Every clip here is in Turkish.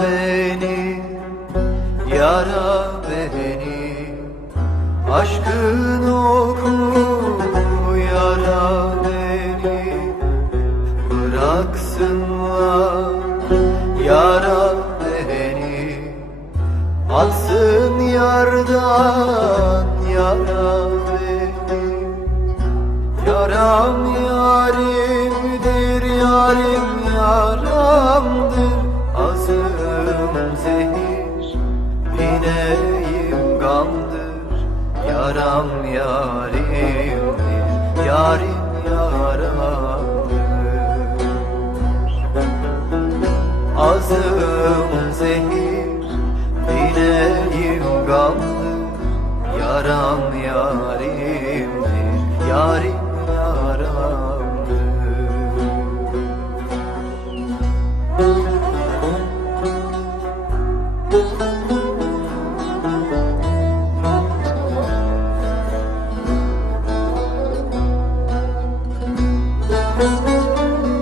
beni, yara beni. Aşkın oku yara beni. Bıraksınlar yara beni. Atsın yardan yara beni. Yaram yarim. Yaram yarimdir, yarim yaramdır. Azım zehir, bineğim gamdır. Yaram yarimdir, yarim yaramdır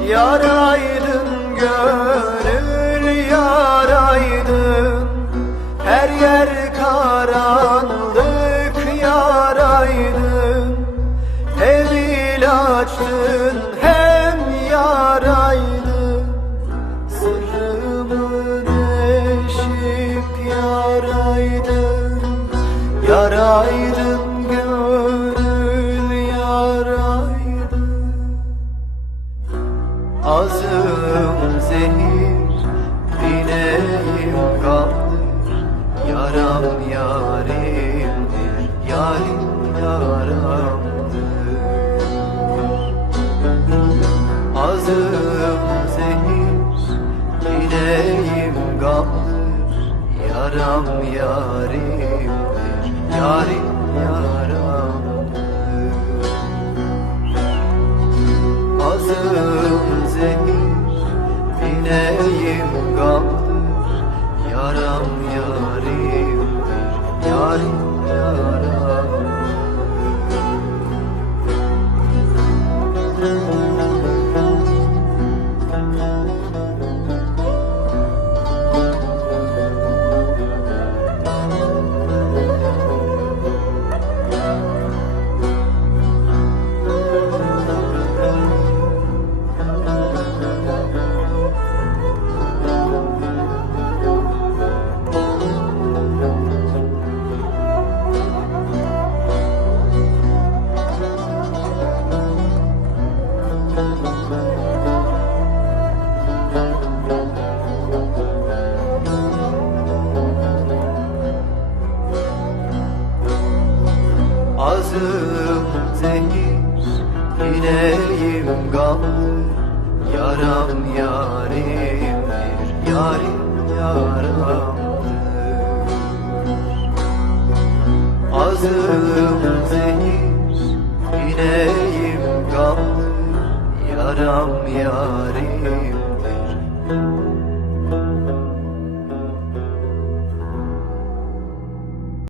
Yaraydın gönül yaraydın Her yer karanlık yaraydın Hem ilaçtın hem yaraydın Sırrımı deşip yaraydın Yaraydın Azım zehir, bineğim kandır Yaram yarimdir, yarim yaramdır Azım zehir, bineğim gamdır bineğim gamlı Yaram yarimdir, yarim yaramdır. Azım zehir, bineğim gamlı Yaram yarimdir,